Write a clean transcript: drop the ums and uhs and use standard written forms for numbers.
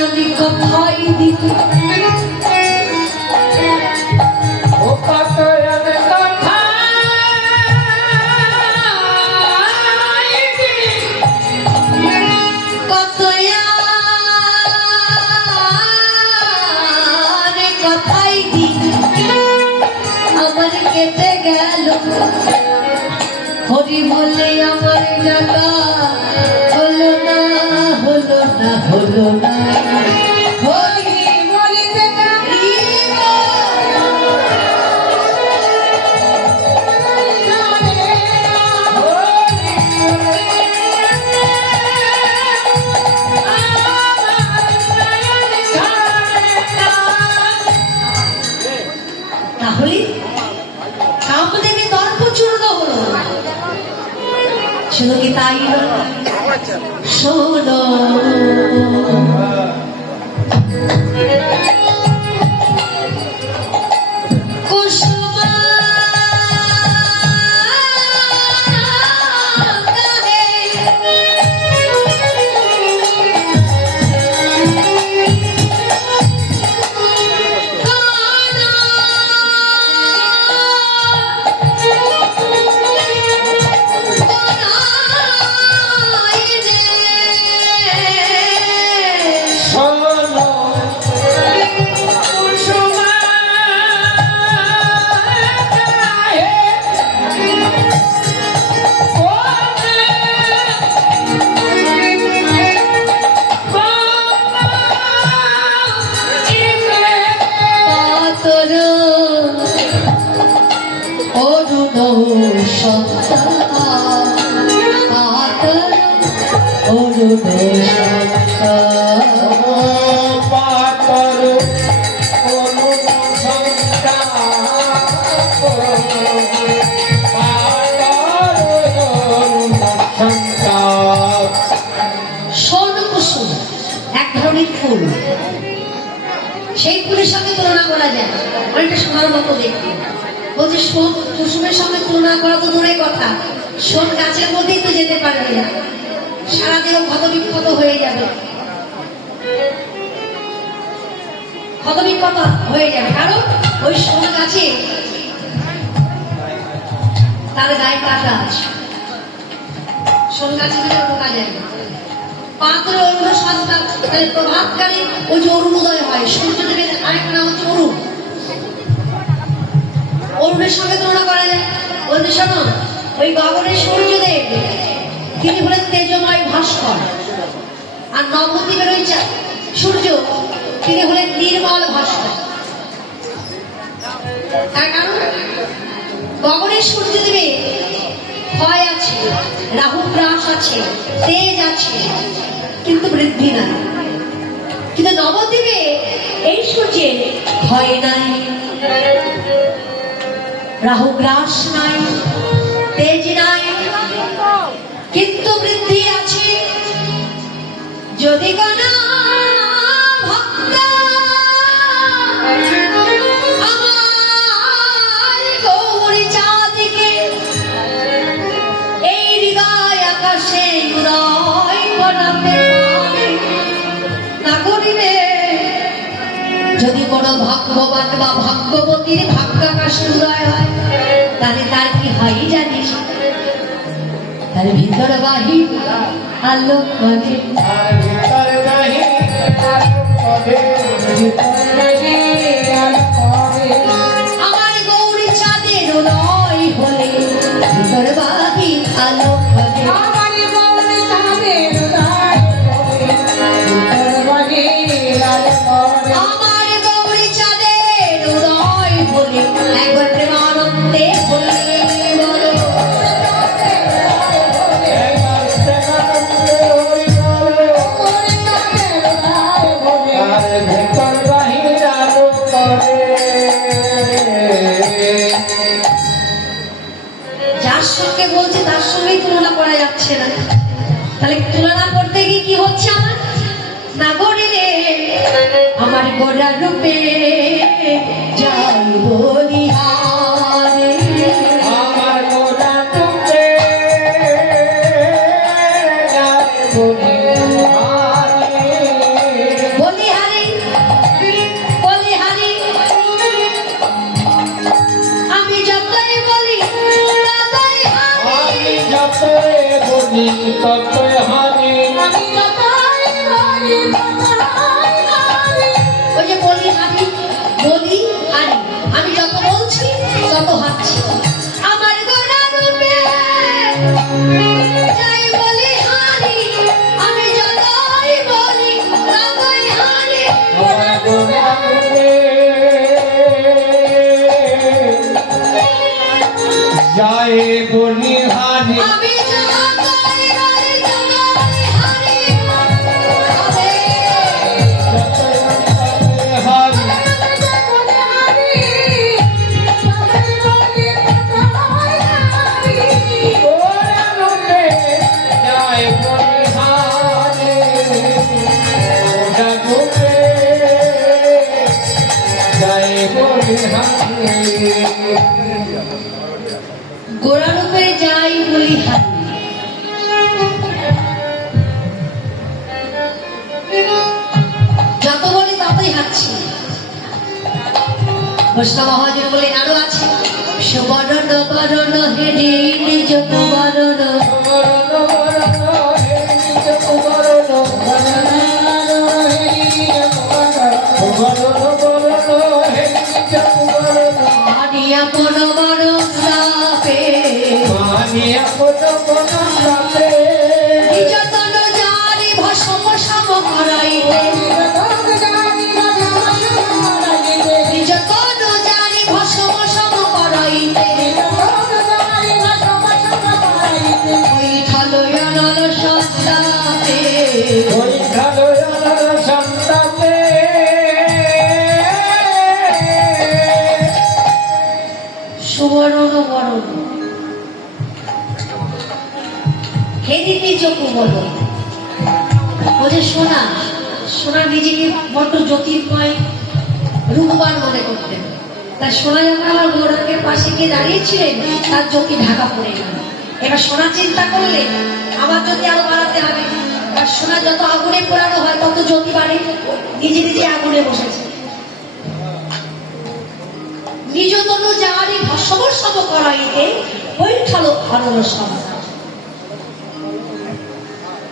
আমি কথাই দিতে ও কত আমি কথাই দিতে আমার কেটে গেল হরি বলে আমার জায়গা হলো না হলো না হলো না হরি বলিতে তাহলে কামদেবী দর্পচূর্ণ হলো শুধু কি তাই শোনো ফুল সেই ফুলের সঙ্গে তুলনা করা যায় অনেকটা সোনার মতো দেখতে বলছে সোন কুসুমের সঙ্গে তুলনা করা তো দূরের কথা সোন গাছের মধ্যেই তো যেতে পারবে না সারা দেহ ক্ষত বিক্ষত হয়ে যাবে ক্ষত বিক্ষত হয়ে যাবে কারণ ওই সোন গাছে তার গায়ে কাটা আছে সোন গাছে ঢোকা যায় না পাথরে অন্য সন্তান তাহলে প্রভাবকারী ওই যে অরুণোদয় হয় সূর্যদেবের আরেক নাম হচ্ছে অরুণ অরুণের সঙ্গে তুলনা করা যায় বলতে শোনো ওই গগনের সূর্যদেব তিনি হলেন তেজময় ভাস্কর আর নবদ্বীপের ওই সূর্য তিনি হলেন নির্মল ভাস্কর তার কারণ গগনের সূর্যদেবে ক্ষয় আছে রাহু গ্রাস আছে তেজ আছে কিন্তু বৃদ্ধি নাই কিন্তু নবদ্বীপে এই সূর্যের ক্ষয় নাই রাহু গ্রাস নাই তেজ নাই কিন্তু বৃদ্ধি আছে যদি কোন ভক্ত আমার গৌরী চাঁদকে এই হৃদয় আকাশে উদয় করাতে না করিবে যদি কোনো ভাগ্যবান বা ভাগ্যবতীর ভাগ্যাকাশে উদয় হয় তাহলে তার কি হয় জানিস তার ভিতর বাহির আলো করে আমার গৌরী চাঁদের উদয় হলে ভিতর বাহির আলো করে আমার গৌরী চাঁদের উদয় হলে একবার প্রেমানন্দে বলে যার সঙ্গে বলছে তার সঙ্গেই তুলনা করা যাচ্ছে না তাহলে তুলনা করতে গিয়ে কি হচ্ছে আমার নাগরী রে আমার গোড়া রূপে যাই বলিহারে আমার গোড়া রূপে যাই বলিহারে বৈষ্ণব মহাজন বলে আরো আছে সুবরণ বরণ হেরি নিজ বরণ মানিয়া পন বরণ সাপে নিজ তন জারি ভস্ম সম করাইতে নিজ তন জারি ভস্ম সম করাইতে বৈঠালয়নল সন্তাপে সুবর্ণ বরণ হেরি নিজ বরণ বলে সোনা সোনা নিজেকে বড্ড জ্যোতির্ময় রূপবান মনে করতেন। তাই সোনা যখন আমার গৌরাঙ্গের পাশে গিয়ে দাঁড়িয়েছিলেন তার জ্যোতি ঢাকা পড়ে গেল। এবার সোনা চিন্তা করলেন আমার জ্যোতি আরো বাড়াতে হবে, আর সোনা যত আগুনে পোড়ানো হয় তত জ্যোতি বাড়ে, নিজে নিজে আগুনে বসেছে। নিজ তনু যারি ভস্ম সম করাইতে বৈঠালো হরণ সম